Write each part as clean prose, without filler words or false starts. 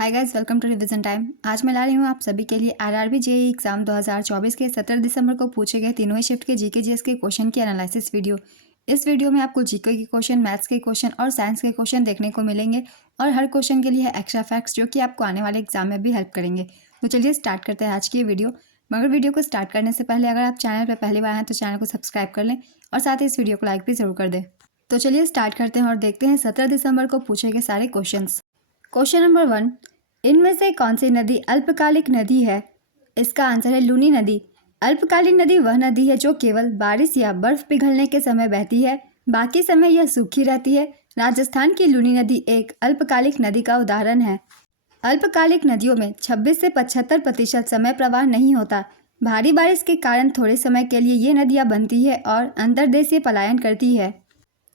Hi guys, welcome to revision time. आज मैं ला रही हूँ आप सभी के लिए आरआरबी जेईई एग्जाम 2024 के 17 दिसंबर को पूछे गए तीनों ही शिफ्ट के जीके जीएस के क्वेश्चन की एनालिसिस वीडियो। इस वीडियो में आपको जीके के क्वेश्चन, मैथ्स के क्वेश्चन और साइंस के क्वेश्चन देखने को मिलेंगे और हर क्वेश्चन के लिए है एक्स्ट्रा फैक्ट्स जो कि आपको आने वाले एग्जाम में भी हेल्प करेंगे। तो चलिए स्टार्ट करते हैं आज की ये वीडियो। मगर वीडियो को स्टार्ट करने से पहले अगर आप चैनल पर पहली बार हैं तो चैनल को सब्सक्राइब कर लें और साथ ही इस वीडियो को लाइक भी जरूर कर दें। तो चलिए स्टार्ट करते हैं और देखते हैं 17 दिसंबर को पूछे गए सारे क्वेश्चन। क्वेश्चन नंबर 1, इनमें से कौन सी नदी अल्पकालिक नदी है? इसका आंसर है लूनी नदी। अल्पकालिक नदी वह नदी है जो केवल बारिश या बर्फ पिघलने के समय बहती है, बाकी समय यह सूखी रहती है। राजस्थान की लूनी नदी एक अल्पकालिक नदी का उदाहरण है। अल्पकालिक नदियों में 26 से 75% समय प्रवाह नहीं होता। भारी बारिश के कारण थोड़े समय के लिए ये नदियाँ बनती है और अंतर्देशीय पलायन करती है।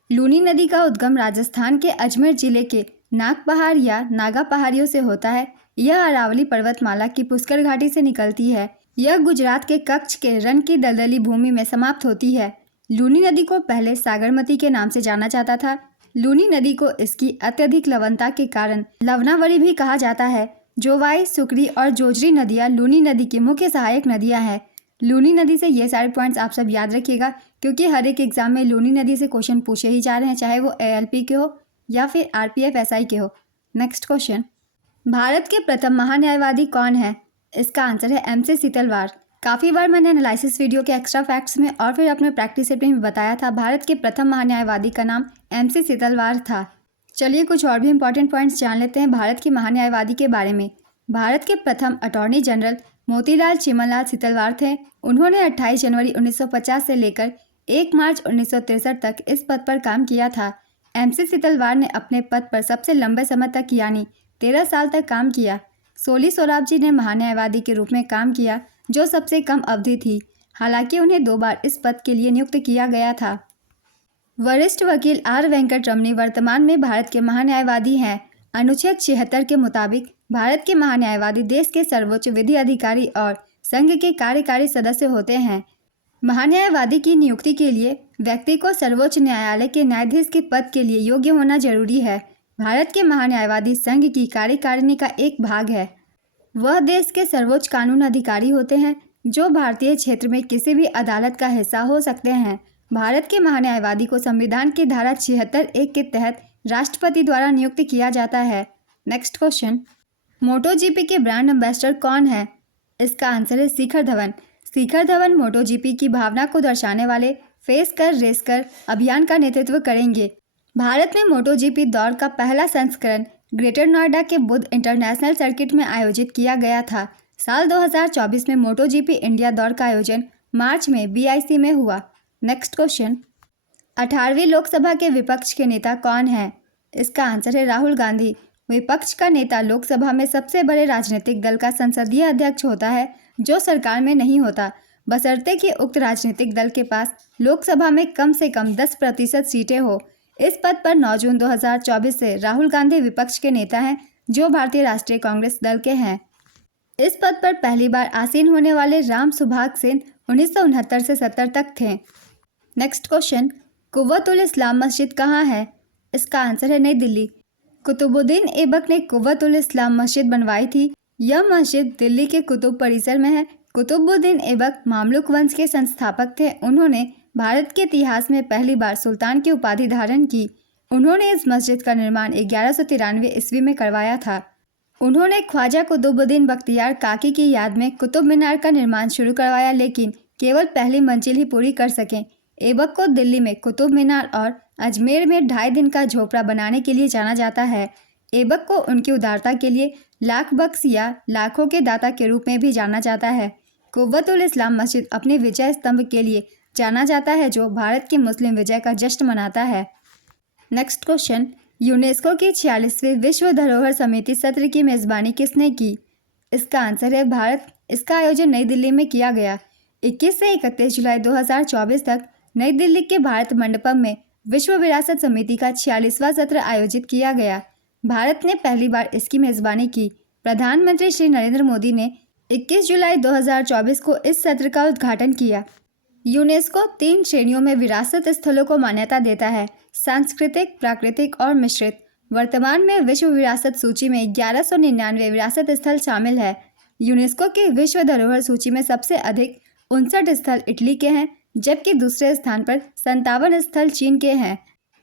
लूनी नदी का उद्गम राजस्थान के अजमेर जिले के नाग पहाड़ या नागा पहाड़ियों से होता है। यह अरावली पर्वतमाला की पुष्कर घाटी से निकलती है। यह गुजरात के कच्छ के रण की दलदली भूमि में समाप्त होती है। लूनी नदी को पहले सागरमती के नाम से जाना जाता था। लूनी नदी को इसकी अत्यधिक लवणता के कारण लवणावली भी कहा जाता है। जोवाई, सुकरी और जोजरी नदियाँ लूनी नदी की मुख्य सहायक नदियाँ हैं। लूनी नदी से ये सारे पॉइंट्स आप सब याद रखिएगा क्योंकि हर एक एग्जाम में लूनी नदी से क्वेश्चन पूछे ही जा रहे हैं, चाहे वो एएलपी के हो या फिर आरपीएफ एसआई के हो। नेक्स्ट क्वेश्चन, भारत के प्रथम महान्यायवादी कौन है? इसका आंसर है एमसी सीतलवार। काफ़ी बार मैंने एनालिसिस वीडियो के एक्स्ट्रा फैक्ट्स में और फिर अपने प्रैक्टिस सेट में बताया था भारत के प्रथम महान्यायवादी का नाम एमसी सीतलवार था। चलिए कुछ और भी इंपॉर्टेंट पॉइंट्स जान लेते हैं भारत के महान्यायवादी के बारे में। भारत के प्रथम अटॉर्नी जनरल मोतीलाल चिमनलाल सीतलवार थे। उन्होंने 28 जनवरी 1950 से लेकर 1 मार्च 1963 तक इस पद पर काम किया था। एमसी सीतलवार ने अपने पद पर सबसे लंबे समय तक यानी 13 साल तक काम किया। सोली सोराबजी ने महान्यायवादी के रूप में काम किया जो सबसे कम अवधि थी। हालांकि उन्हें 2 बार इस पद के लिए नियुक्त किया गया था। वरिष्ठ वकील आर वेंकट रमनी वर्तमान में भारत के महान्यायवादी हैं। अनुच्छेद 76 के मुताबिक भारत के महान्यायवादी देश के सर्वोच्च विधि अधिकारी और संघ के कार्यकारी सदस्य होते हैं। महान्यायवादी की नियुक्ति के लिए व्यक्ति को सर्वोच्च न्यायालय के न्यायाधीश के पद के लिए योग्य होना जरूरी है। भारत के महान्यायवादी संघ की कार्यकारिणी का एक भाग है। वह देश के सर्वोच्च कानून अधिकारी होते हैं जो भारतीय क्षेत्र में किसी भी अदालत का हिस्सा हो सकते हैं। भारत के महान्यायवादी को संविधान की धारा 76(1) के तहत राष्ट्रपति द्वारा नियुक्त किया जाता है। नेक्स्ट क्वेश्चन, मोटोजीपी के ब्रांड एम्बेसडर कौन है? इसका आंसर है शिखर धवन। शिखर धवन मोटोजीपी की भावना को दर्शाने वाले फेस कर रेस कर अभियान का नेतृत्व करेंगे। भारत में मोटोजीपी दौड़ का पहला संस्करण ग्रेटर नोएडा के बुद्ध इंटरनेशनल सर्किट में आयोजित किया गया था। साल 2024 में मोटोजीपी इंडिया दौड़ का आयोजन मार्च में बीआईसी में हुआ। नेक्स्ट क्वेश्चन, 18वीं लोकसभा के विपक्ष के नेता कौन है? इसका आंसर है राहुल गांधी। विपक्ष का नेता लोकसभा में सबसे बड़े राजनीतिक दल का संसदीय अध्यक्ष होता है जो सरकार में नहीं होता, बशर्ते कि उक्त राजनीतिक दल के पास लोकसभा में कम से कम 10% सीटें हो। इस पद पर 9 जून 2024 से राहुल गांधी विपक्ष के नेता हैं जो भारतीय राष्ट्रीय कांग्रेस दल के हैं। इस पद पर पहली बार आसीन होने वाले राम सुभाग सेन 1969 से 70 तक थे। नेक्स्ट क्वेश्चन, कुव्वतुल इस्लाम मस्जिद कहाँ है? इसका आंसर है नई दिल्ली। कुतुबुद्दीन ऐबक ने कुव्वतुल इस्लाम मस्जिद बनवाई थी। यह मस्जिद दिल्ली के कुतुब परिसर में है। कुतुबुद्दीन ऐबक मामलुक वंश के संस्थापक थे। उन्होंने भारत के इतिहास में पहली बार सुल्तान की उपाधि धारण की। उन्होंने इस मस्जिद का निर्माण 1193 ईस्वी में करवाया था। उन्होंने ख्वाजा कुतुबुद्दीन बख्तियार काकी की याद में कुतुब मीनार का निर्माण शुरू करवाया, लेकिन केवल पहली मंजिल ही पूरी कर सके। ऐबक को दिल्ली में कुतुब मीनार और अजमेर में 2.5 दिन का झोपड़ा बनाने के लिए जाना जाता है। ऐबक को उनकी उदारता के लिए लाख बख्श या लाखों के दाता के रूप में भी जाना जाता है। कुव्वतुल इस्लाम मस्जिद अपने विजय स्तंभ के लिए जाना जाता है जो भारत की मुस्लिम विजय का जश्न मनाता है। नेक्स्ट क्वेश्चन, यूनेस्को की 46वीं विश्व धरोहर समिति सत्र की मेज़बानी किसने की? इसका आंसर है भारत। इसका आयोजन नई दिल्ली में किया गया। 21 से 31 जुलाई 2024 तक नई दिल्ली के भारत मंडपम में विश्व विरासत समिति का 46वां सत्र आयोजित किया गया। भारत ने पहली बार इसकी मेज़बानी की। प्रधानमंत्री श्री नरेंद्र मोदी ने 21 जुलाई 2024 को इस सत्र का उद्घाटन किया। यूनेस्को 3 श्रेणियों में विरासत स्थलों को मान्यता देता है: सांस्कृतिक, प्राकृतिक और मिश्रित। वर्तमान में विश्व विरासत सूची में 1199 विरासत स्थल शामिल है। यूनेस्को की विश्व धरोहर सूची में सबसे अधिक 59 स्थल इटली के हैं, जबकि दूसरे स्थान पर 57 स्थल चीन के हैं।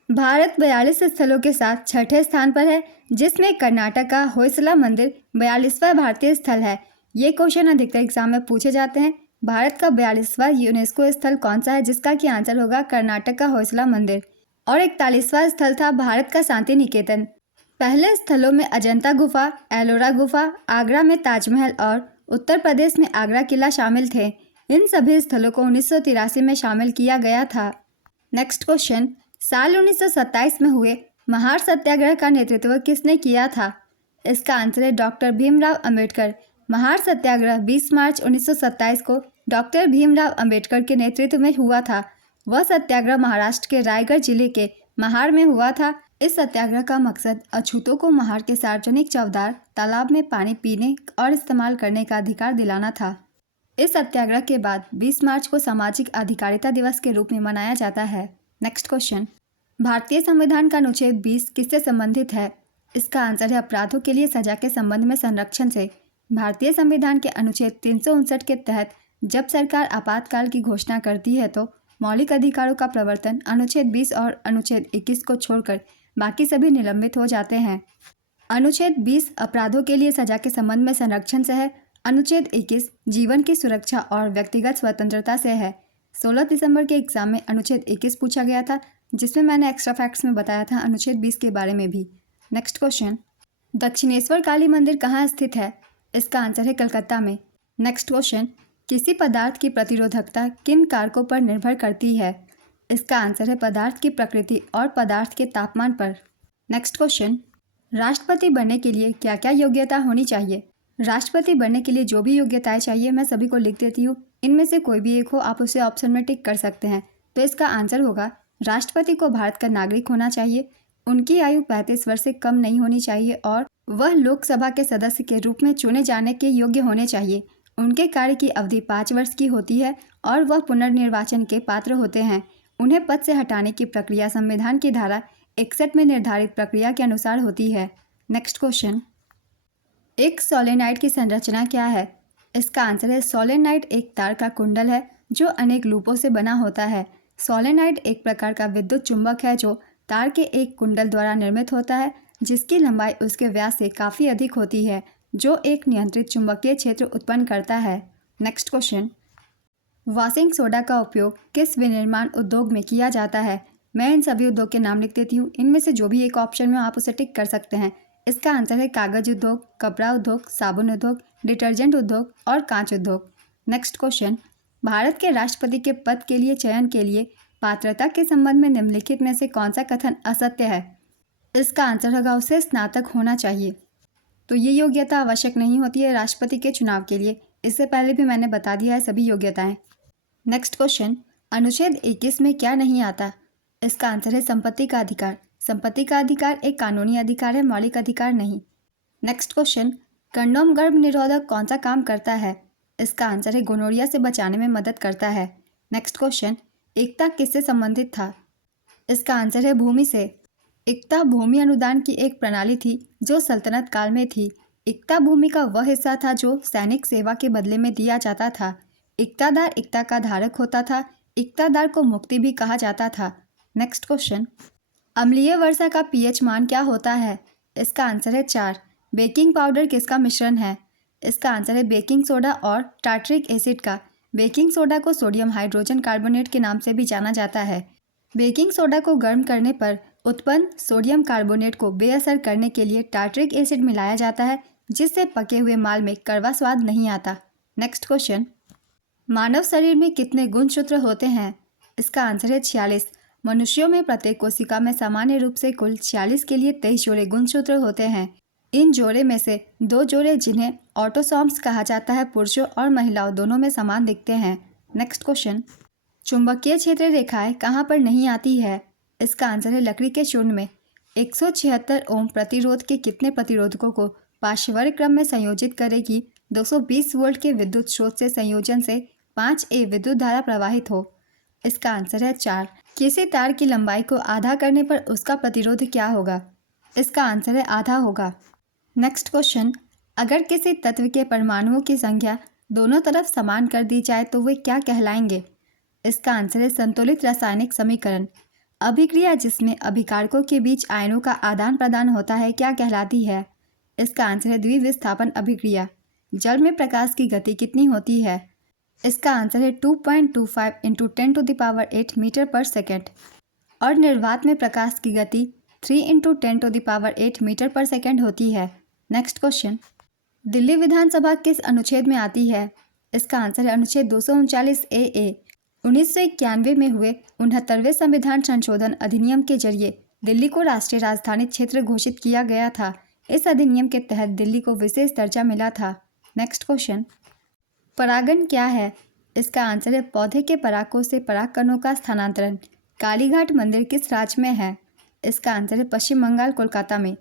भारत 42 स्थलों के साथ छठे स्थान पर है, जिसमें कर्नाटक का होयसला मंदिर 42वां भारतीय स्थल है। ये क्वेश्चन अधिकतर एग्जाम में पूछे जाते हैं। भारत का 42वां यूनेस्को स्थल कौन सा है, जिसका कि आंसर होगा कर्नाटक का होयसला मंदिर। और 41वां स्थल था भारत का शांति निकेतन। पहले स्थलों में अजंता गुफा, एलोरा गुफा, आगरा में ताजमहल और उत्तर प्रदेश में आगरा किला शामिल थे। इन सभी स्थलों को 1983 में शामिल किया गया था। नेक्स्ट क्वेश्चन, साल 1927 में हुए महार सत्याग्रह का नेतृत्व किसने किया था? इसका आंसर है डॉक्टर भीमराव अंबेडकर। महार सत्याग्रह 20 मार्च 1927 को डॉक्टर भीमराव अंबेडकर के नेतृत्व में हुआ था। वह सत्याग्रह महाराष्ट्र के रायगढ़ जिले के महार में हुआ था। इस सत्याग्रह का मकसद अछूतों को महार के सार्वजनिक चौधार तालाब में पानी पीने और इस्तेमाल करने का अधिकार दिलाना था। इस सत्याग्रह के बाद 20 मार्च को सामाजिक अधिकारिता दिवस के रूप में मनाया जाता है। नेक्स्ट क्वेश्चन, भारतीय संविधान का अनुच्छेद 20 किससे संबंधित है? इसका आंसर है अपराधों के लिए सजा के संबंध में संरक्षण से। भारतीय संविधान के अनुच्छेद 359 के तहत जब सरकार आपातकाल की घोषणा करती है तो मौलिक अधिकारों का प्रवर्तन अनुच्छेद 20 और अनुच्छेद 21 को छोड़कर बाकी सभी निलंबित हो जाते हैं। अनुच्छेद 20 अपराधों के लिए सजा के संबंध में संरक्षण से है। अनुच्छेद 21 जीवन की सुरक्षा और व्यक्तिगत स्वतंत्रता से है। 16 दिसंबर के एग्जाम में अनुच्छेद 21 पूछा गया था, जिसमें मैंने एक्स्ट्रा फैक्ट्स में बताया था अनुच्छेद 20 के बारे में भी। नेक्स्ट क्वेश्चन, दक्षिणेश्वर काली मंदिर कहाँ स्थित है? इसका आंसर है कलकत्ता में। नेक्स्ट क्वेश्चन, किसी पदार्थ की प्रतिरोधकता किन कारकों पर निर्भर करती है? इसका आंसर है पदार्थ की प्रकृति और पदार्थ के तापमान पर। नेक्स्ट क्वेश्चन, राष्ट्रपति बनने के लिए क्या क्या योग्यता होनी चाहिए? राष्ट्रपति बनने के लिए जो भी योग्यताएं चाहिए मैं सभी को लिख देती हूँ। इनमें से कोई भी एक हो, आप उसे ऑप्शन में टिक कर सकते हैं। तो इसका आंसर होगा राष्ट्रपति को भारत का नागरिक होना चाहिए, उनकी आयु 35 वर्ष से कम नहीं होनी चाहिए और वह लोकसभा के सदस्य के रूप में चुने जाने के योग्य होने चाहिए। उनके कार्य की अवधि 5 वर्ष की होती है और वह पुनर्निर्वाचन के पात्र होते हैं। उन्हें पद से हटाने की प्रक्रिया संविधान की धारा 61 में निर्धारित प्रक्रिया के अनुसार होती है। नेक्स्ट क्वेश्चन, एक सोलेनाइड की संरचना क्या है? इसका आंसर है सोलेनाइड एक तार का कुंडल है जो अनेक लूपों से बना होता है। सोलेनाइड एक प्रकार का विद्युत चुंबक है जो तार के एक कुंडल द्वारा निर्मित होता है, जिसकी लंबाई उसके व्यास से काफ़ी अधिक होती है, जो एक नियंत्रित चुंबकीय क्षेत्र उत्पन्न करता है। नेक्स्ट क्वेश्चन, वॉशिंग सोडा का उपयोग किस विनिर्माण उद्योग में किया जाता है? मैं इन सभी उद्योग के नाम लिख देती हूँ। इनमें से जो भी एक ऑप्शन में आप उसे टिक कर सकते हैं। इसका आंसर है कागज उद्योग, कपड़ा उद्योग, साबुन उद्योग, डिटर्जेंट उद्योग और कांच उद्योग। नेक्स्ट क्वेश्चन, भारत के राष्ट्रपति के पद के लिए चयन के लिए पात्रता के संबंध में निम्नलिखित में से कौन सा कथन असत्य है? इसका आंसर होगा उसे स्नातक होना चाहिए। तो ये योग्यता आवश्यक नहीं होती है राष्ट्रपति के चुनाव के लिए। इससे पहले भी मैंने बता दिया है सभी योग्यताएं। नेक्स्ट क्वेश्चन, अनुच्छेद 21 में क्या नहीं आता? इसका आंसर है संपत्ति का अधिकार। संपत्ति का अधिकार एक कानूनी अधिकार है, मौलिक अधिकार नहीं। नेक्स्ट क्वेश्चन, कंडोम गर्भ निरोधक कौन सा काम करता है? इसका आंसर है गोनोरिया से बचाने में मदद करता है। नेक्स्ट क्वेश्चन, एकता किससे संबंधित था? इसका आंसर है भूमि से। एकता भूमि अनुदान की एक प्रणाली थी जो सल्तनत काल में थी। एकता भूमि का वह हिस्सा था जो सैनिक सेवा के बदले में दिया जाता था। एकतादार एकता का धारक होता था। एकतादार को मुक्ति भी कहा जाता था। नेक्स्ट क्वेश्चन, अम्लीय वर्षा का पीएच मान क्या होता है? इसका आंसर है 4। बेकिंग पाउडर किसका मिश्रण है? इसका आंसर है बेकिंग सोडा और टार्ट्रिक एसिड का। बेकिंग सोडा को सोडियम हाइड्रोजन कार्बोनेट के नाम से भी जाना जाता है। बेकिंग सोडा को गर्म करने पर उत्पन्न सोडियम कार्बोनेट को बेअसर करने के लिए टार्ट्रिक एसिड मिलाया जाता है, जिससे पके हुए माल में कड़वा स्वाद नहीं आता। नेक्स्ट क्वेश्चन, मानव शरीर में कितने गुणसूत्र होते हैं? इसका आंसर है 46। मनुष्यों में प्रत्येक कोशिका में सामान्य रूप से कुल 46 के लिए 23 जोड़े गुणसूत्र होते हैं। इन जोड़े में से 2 जोड़े जिन्हें ऑटोसोम्स कहा जाता है पुरुषों और महिलाओं दोनों में समान दिखते हैं। नेक्स्ट क्वेश्चन, चुंबकीय क्षेत्र रेखाएं कहाँ पर नहीं आती है? इसका आंसर है लकड़ी के चूर्ण में। 176 ओम प्रतिरोध के कितने प्रतिरोधकों को पार्श्ववर्य क्रम में संयोजित करेगी 220 वोल्ट के विद्युत स्रोत से संयोजन से 5A विद्युत धारा प्रवाहित हो? इसका आंसर है 4। किसी तार की लंबाई को आधा करने पर उसका प्रतिरोध क्या होगा? इसका आंसर है आधा होगा। नेक्स्ट क्वेश्चन, अगर किसी तत्व के परमाणुओं की संख्या दोनों तरफ समान कर दी जाए तो वे क्या कहलाएंगे? इसका आंसर है संतुलित रासायनिक समीकरण। अभिक्रिया जिसमें अभिकारकों के बीच आयनों का आदान प्रदान होता है क्या कहलाती है? इसका आंसर है द्विविस्थापन अभिक्रिया। जल में प्रकाश की गति कितनी होती है? इसका आंसर है 2.25 इंटू 10⁸ मीटर पर सेकेंड। और निर्वात में प्रकाश की गति 3 इंटू 10⁸ मीटर पर सेकेंड होती है। नेक्स्ट क्वेश्चन, दिल्ली विधानसभा किस अनुच्छेद में आती है? इसका आंसर है अनुच्छेद 239 ए। 1991 में हुए 69वें संविधान संशोधन अधिनियम के जरिए दिल्ली को राष्ट्रीय राजधानी क्षेत्र घोषित किया गया था। इस अधिनियम के तहत दिल्ली को विशेष दर्जा मिला था। नेक्स्ट क्वेश्चन, परागण क्या है? इसका आंसर है पौधे के परागकों से परागकणों का स्थानांतरण। कालीघाट मंदिर किस राज्य में है? इसका आंसर है पश्चिम बंगाल, कोलकाता में।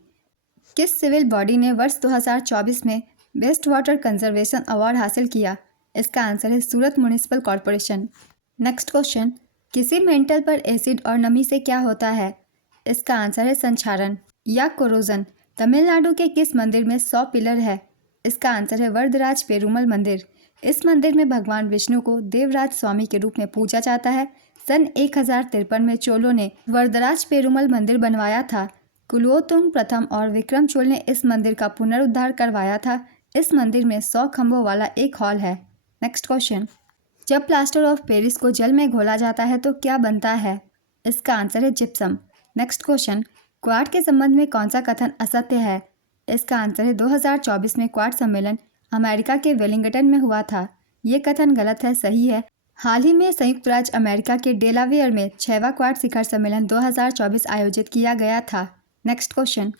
किस सिविल बॉडी ने वर्ष 2024 में बेस्ट वाटर कंजर्वेशन अवार्ड हासिल किया? इसका आंसर है सूरत म्युनिसिपल कॉरपोरेशन। नेक्स्ट क्वेश्चन, किसी मेंटल पर एसिड और नमी से क्या होता है? इसका आंसर है संक्षारण या कोरोजन। तमिलनाडु के किस मंदिर में 100 पिलर है? इसका आंसर है वरदराज पेरुमल मंदिर। इस मंदिर में भगवान विष्णु को देवराज स्वामी के रूप में पूजा जाता है। सन 1053 में चोलों ने वरदराज पेरुमल मंदिर बनवाया था। कुलोत्तुंग प्रथम और विक्रम चोल ने इस मंदिर का पुनरुद्धार करवाया था। इस मंदिर में 100 खंभों वाला एक हॉल है। नेक्स्ट क्वेश्चन, जब प्लास्टर ऑफ पेरिस को जल में घोला जाता है तो क्या बनता है? इसका आंसर है जिप्सम। नेक्स्ट क्वेश्चन, क्वाड के संबंध में कौन सा कथन असत्य है? इसका आंसर है 2024 में क्वाड सम्मेलन अमेरिका के वेलिंगटन में हुआ था। ये कथन गलत है, सही है। हाल ही में संयुक्त राज्य अमेरिका के डेलावेयर में 6वां क्वाड शिखर सम्मेलन 2024 आयोजित किया गया था। Next question,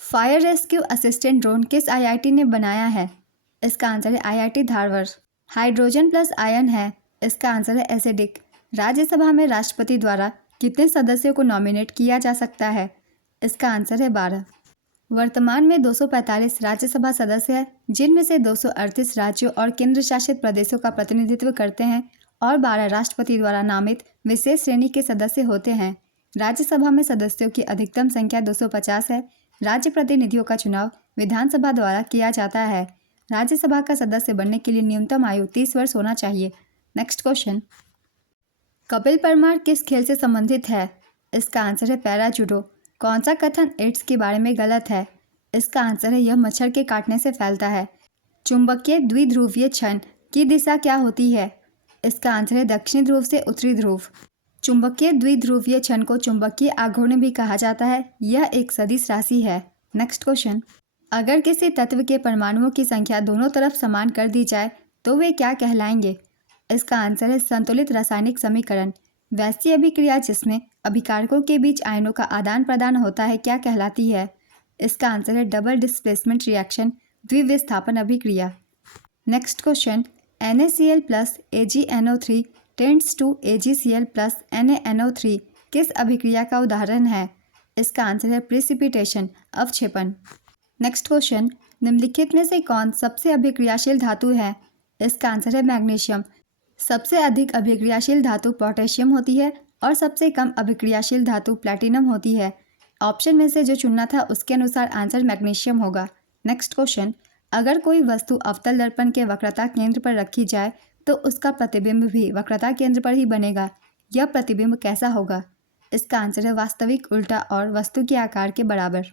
fire rescue assistant drone किस आईआईटी ने बनाया है? इसका आंसर है IIT Dharwad. Hydrogen plus ion है। इसका आंसर है एसिडिक। राज्यसभा में राष्ट्रपति द्वारा कितने सदस्यों को नॉमिनेट किया जा सकता है? इसका आंसर है 12। वर्तमान में 245 राज्यसभा सदस्य हैं, जिनमें से 238 राज्यों और केंद्र शासित प्रदेशों का प्रतिनिधित्व करते हैं और 12 राष्ट्रपति द्वारा नामित विशेष श्रेणी के सदस्य होते हैं। राज्यसभा में सदस्यों की अधिकतम संख्या 250 है। राज्य प्रतिनिधियों का चुनाव विधानसभा द्वारा किया जाता है। राज्यसभा का सदस्य बनने के लिए न्यूनतम आयु 30 वर्ष होना चाहिए। नेक्स्ट क्वेश्चन, कपिल परमार किस खेल से संबंधित है? इसका आंसर है पैरा जूडो। कौन सा कथन एड्स के बारे में गलत है? इसका आंसर है यह मच्छर के काटने से फैलता है। चुंबकीय द्विध्रुवीय क्षण की दिशा क्या होती है? इसका आंसर है दक्षिणी ध्रुव से उत्तरी ध्रुव। चुंबकीय द्विध्रुवीय क्षण को चुंबकीय आघूर्ण भी कहा जाता है। यह एक सदिश राशि है। नेक्स्ट क्वेश्चन, अगर किसी तत्व के परमाणुओं की संख्या दोनों तरफ समान कर दी जाए तो वे क्या कहलाएंगे? इसका आंसर है संतुलित रासायनिक समीकरण। वैसी अभिक्रिया जिसमें अभिकारकों के बीच आयनों का आदान प्रदान होता है क्या कहलाती है? इसका आंसर है डबल डिस्प्लेसमेंट रिएक्शन, द्विविस्थापन अभिक्रिया। Next question, NaCl plus AgNO3 tends to AgCl plus NaNO3 किस अभिक्रिया का उदाहरण है? इसका आंसर है प्रिसिपिटेशन, अवक्षेपण। नेक्स्ट क्वेश्चन, निम्नलिखित में से कौन सबसे अभिक्रियाशील धातु है? इसका आंसर है मैग्नीशियम। सबसे अधिक अभिक्रियाशील धातु पोटेशियम होती है और सबसे कम अभिक्रियाशील धातु प्लैटिनम होती है। ऑप्शन में से जो चुनना था उसके अनुसार आंसर मैग्नीशियम होगा। नेक्स्ट क्वेश्चन, अगर कोई वस्तु अवतल दर्पण के वक्रता केंद्र पर रखी जाए तो उसका प्रतिबिंब भी वक्रता केंद्र पर ही बनेगा। यह प्रतिबिंब कैसा होगा? इसका आंसर है वास्तविक, उल्टा और वस्तु के आकार के बराबर।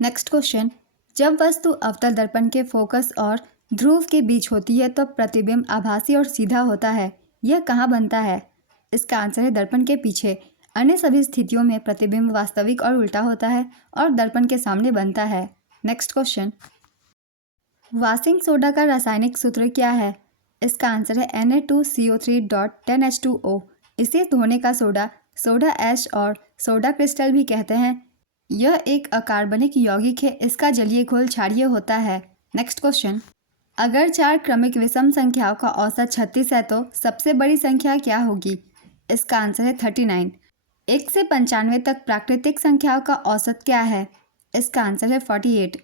नेक्स्ट क्वेश्चन, जब वस्तु अवतल दर्पण के फोकस और ध्रुव के बीच होती है तो प्रतिबिंब आभासी और सीधा होता है। यह कहाँ बनता है? इसका आंसर है दर्पण के पीछे। अन्य सभी स्थितियों में प्रतिबिंब वास्तविक और उल्टा होता है और दर्पण के सामने बनता है। नेक्स्ट क्वेश्चन, वाशिंग सोडा का रासायनिक सूत्र क्या है? इसका आंसर है Na2CO3.10H2O। इसे धोने का सोडा, सोडा ऐश और सोडा क्रिस्टल भी कहते हैं। यह एक अकार्बनिक यौगिक है। इसका जलीय घोल क्षारीय होता है। नेक्स्ट क्वेश्चन, अगर 4 क्रमिक विषम संख्याओं का औसत 36 है तो सबसे बड़ी संख्या क्या होगी? इसका आंसर है 39। 1 से 95 तक प्राकृतिक संख्याओं का औसत क्या है? इसका आंसर है 48।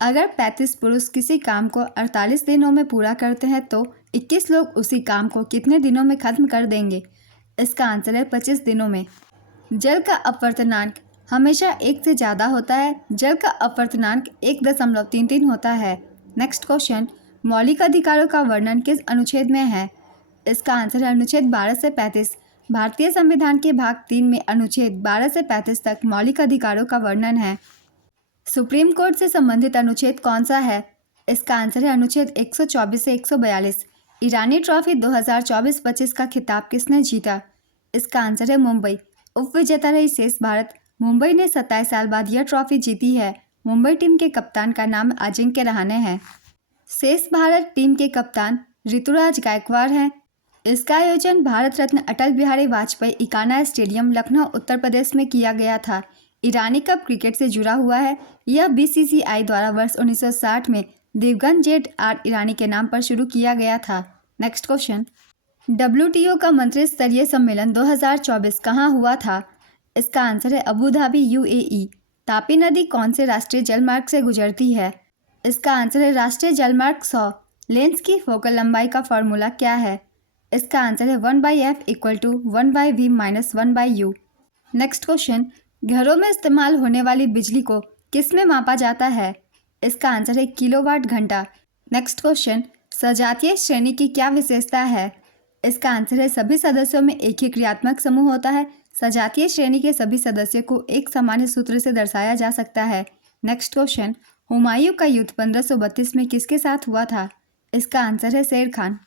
अगर 35 पुरुष किसी काम को 48 दिनों में पूरा करते हैं तो 21 लोग उसी काम को कितने दिनों में खत्म कर देंगे? इसका आंसर है 25 दिनों में। जल का अपवर्तनांक हमेशा 1 से ज़्यादा होता है। जल का अपवर्तनांक 1.33 होता है। नेक्स्ट क्वेश्चन, मौलिक अधिकारों का वर्णन किस अनुच्छेद में है? इसका आंसर है अनुच्छेद 12 से 35। भारतीय संविधान के भाग 3 में अनुच्छेद 12 से 35 तक मौलिक अधिकारों का वर्णन है। सुप्रीम कोर्ट से संबंधित अनुच्छेद कौन सा है? इसका आंसर है अनुच्छेद 124 से 142। ईरानी ट्रॉफी 2024-25 का खिताब किसने जीता? इसका आंसर है मुंबई। उपविजेता रही शेष भारत। मुंबई ने 27 साल बाद यह ट्रॉफी जीती है। मुंबई टीम के कप्तान का नाम अजिंक्य रहाणे है। शेष भारत टीम के कप्तान ऋतुराज गायकवाड़ हैं। इसका आयोजन भारत रत्न अटल बिहारी वाजपेयी इकाना स्टेडियम लखनऊ उत्तर प्रदेश में किया गया था। ईरानी कप क्रिकेट से जुड़ा हुआ है। यह बीसीसीआई द्वारा वर्ष 1960 में दिवंगत जेड.आर. ईरानी के नाम पर शुरू किया गया था। नेक्स्ट क्वेश्चन, WTO का मंत्री स्तरीय सम्मेलन 2024 कहाँ हुआ था? इसका आंसर है अबू धाबी, UAE। तापी नदी कौन से राष्ट्रीय जलमार्ग से गुजरती है? इसका आंसर है राष्ट्रीय जलमार्ग 100। लेंस की फोकल लंबाई का फॉर्मूला क्या है? इसका आंसर है 1/f = 1/v - 1/u। Next question, घरों में इस्तेमाल होने वाली बिजली को किस में मापा जाता है? इसका आंसर है किलोवाट घंटा। नेक्स्ट क्वेश्चन, सजातीय श्रेणी की क्या विशेषता है? इसका आंसर है सभी सदस्यों में एक ही क्रियात्मक समूह होता है। सजातीय श्रेणी के सभी सदस्यों को एक सामान्य सूत्र से दर्शाया जा सकता है। नेक्स्ट क्वेश्चन, हुमायूं का युद्ध 1532 में किसके साथ हुआ था? इसका आंसर है शेर खान।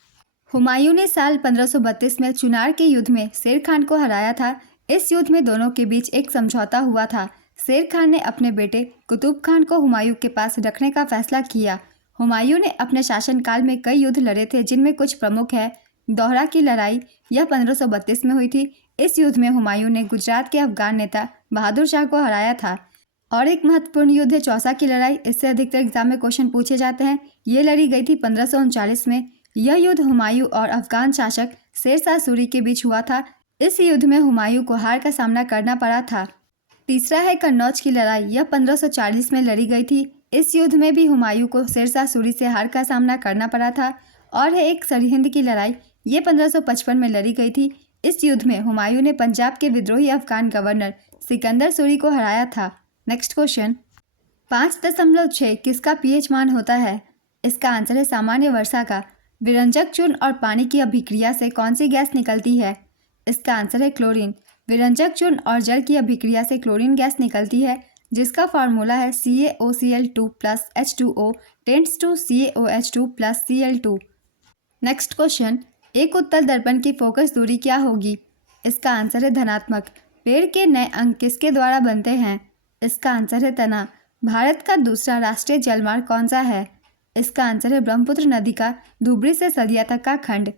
हुमायूं ने साल 1532 में चुनार के युद्ध में शेर खान को हराया था। इस युद्ध में दोनों के बीच एक समझौता हुआ था। शेर खान ने अपने बेटे कुतुब खान को हुमायूं के पास रखने का फैसला किया। हुमायूं ने अपने शासनकाल में कई युद्ध लड़े थे, जिनमें कुछ प्रमुख है। दोहरा की लड़ाई, यह 1532 में हुई थी। इस युद्ध में हुमायूं ने गुजरात के अफगान नेता बहादुर शाह को हराया था। और एक महत्वपूर्ण युद्ध है चौसा की लड़ाई। इससे अधिकतर एग्जाम में क्वेश्चन पूछे जाते हैं। ये लड़ी गई थी 1539 में। यह युद्ध हुमायूं और अफगान शासक शेर शाह सूरी के बीच हुआ था। इस युद्ध में हुमायूं को हार का सामना करना पड़ा था। तीसरा है कन्नौज की लड़ाई। यह 1540 में लड़ी गई थी। इस युद्ध में भी हुमायूं को शेर शाह सूरी से हार का सामना करना पड़ा था। और है एक सरहिंद की लड़ाई। ये 1555 में लड़ी गई थी। इस युद्ध में हुमायूं ने पंजाब के विद्रोही अफगान गवर्नर सिकंदर सूरी को हराया था। नेक्स्ट क्वेश्चन, 5.6 किसका pH मान होता है? इसका आंसर है सामान्य वर्षा का। विरंजक चूर्ण और पानी की अभिक्रिया से कौन सी गैस निकलती है? इसका आंसर है क्लोरीन। विरंजक चूर्ण और जल की अभिक्रिया से क्लोरीन गैस निकलती है, जिसका फार्मूला है CaOCl2 + H2O tends to CaOH2 + Cl2। Next question, एक उत्तल दर्पण की फोकस दूरी क्या होगी? इसका आंसर है धनात्मक। पेड़ के नए अंग किसके द्वारा बनते हैं? इसका आंसर है तना। भारत का दूसरा राष्ट्रीय जलमार्ग कौन सा है? इसका आंसर है ब्रह्मपुत्र नदी का धुबरी से सदिया तक का खंड।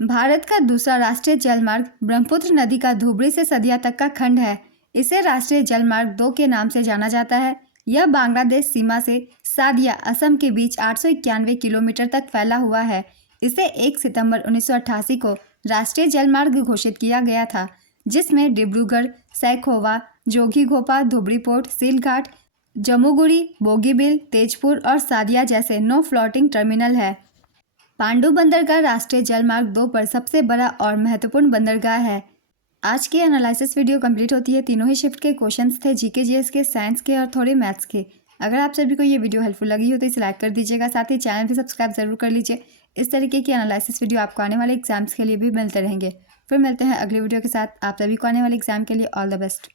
भारत का दूसरा राष्ट्रीय जलमार्ग ब्रह्मपुत्र नदी का धुबरी से सदिया तक का खंड है। इसे राष्ट्रीय जलमार्ग 2 के नाम से जाना जाता है। यह बांग्लादेश सीमा से सादिया, असम के बीच 891 किलोमीटर तक फैला हुआ है। इसे 1 सितंबर 1988 को राष्ट्रीय जलमार्ग घोषित किया गया था, जिसमें डिब्रूगढ़, सैखोवा, जोगीघोपा, धुबरी पोर्ट, सीलघाट, जमुगुड़ी, बोगीबिल, तेजपुर और सादिया जैसे 9 फ्लोटिंग टर्मिनल है। पांडु बंदरगाह राष्ट्रीय जलमार्ग 2 पर सबसे बड़ा और महत्वपूर्ण बंदरगाह है। आज की एनालिसिस वीडियो कंप्लीट होती है। तीनों ही शिफ्ट के क्वेश्चंस थे, जीके जीएस के, साइंस के और थोड़े मैथ्स के। अगर आप सभी को ये वीडियो हेल्पफुल लगी हो तो इसे लाइक कर दीजिएगा। साथ ही चैनल भी सब्सक्राइब जरूर कर लीजिए। इस तरीके की एनालिसिस वीडियो आपको आने वाले एग्जाम्स के लिए भी मिलते रहेंगे। फिर मिलते हैं अगली वीडियो के साथ। आप सभी को आने वाले एग्जाम के लिए ऑल द बेस्ट।